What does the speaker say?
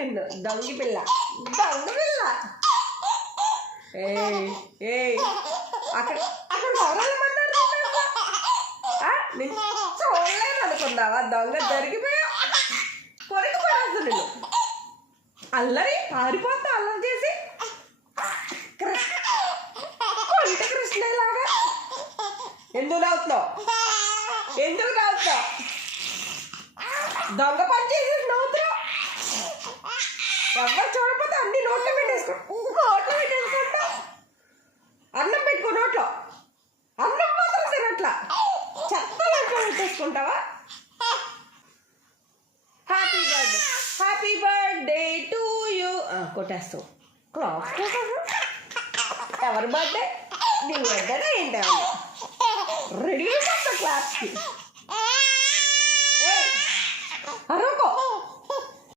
నిన్ను దొంగి పిల్ల దొంగ పిల్ల. ఏ అక్కడ అక్కడ ఎవరమ్మన్నారు నిన్ను చూడలేదు అనుకున్నావా? దొంగ దొరికిపోయా కొరికి పడేస్తా నిన్ను. అల్లరి పారిపోతా అల్లరి చేసి కొంట కృష్ణలాగా. ఎందుకు నవ్వుతున్నావు? ఎందుకు నవ్వుతావు? దొంగ పని చేసేసి నవ్వుతున్నావు. ఎవరు చూడకపోతే అన్ని నోట్లో పెట్టేసుకుంటావు. అన్నం పెట్టుకో నోట్లో. అన్నం మాత్రం తినట్లా చెత్త నోట్లో పెట్టేసుకుంటావా? హ్యాపీ బర్త్డే టు యూ కొట్టేస్తావు. క్లాస్ ఎవరి బర్త్డే? నీ బర్త్డే ఏంటి? రెడీ అయిపోతా క్లాస్కి. అరవకో.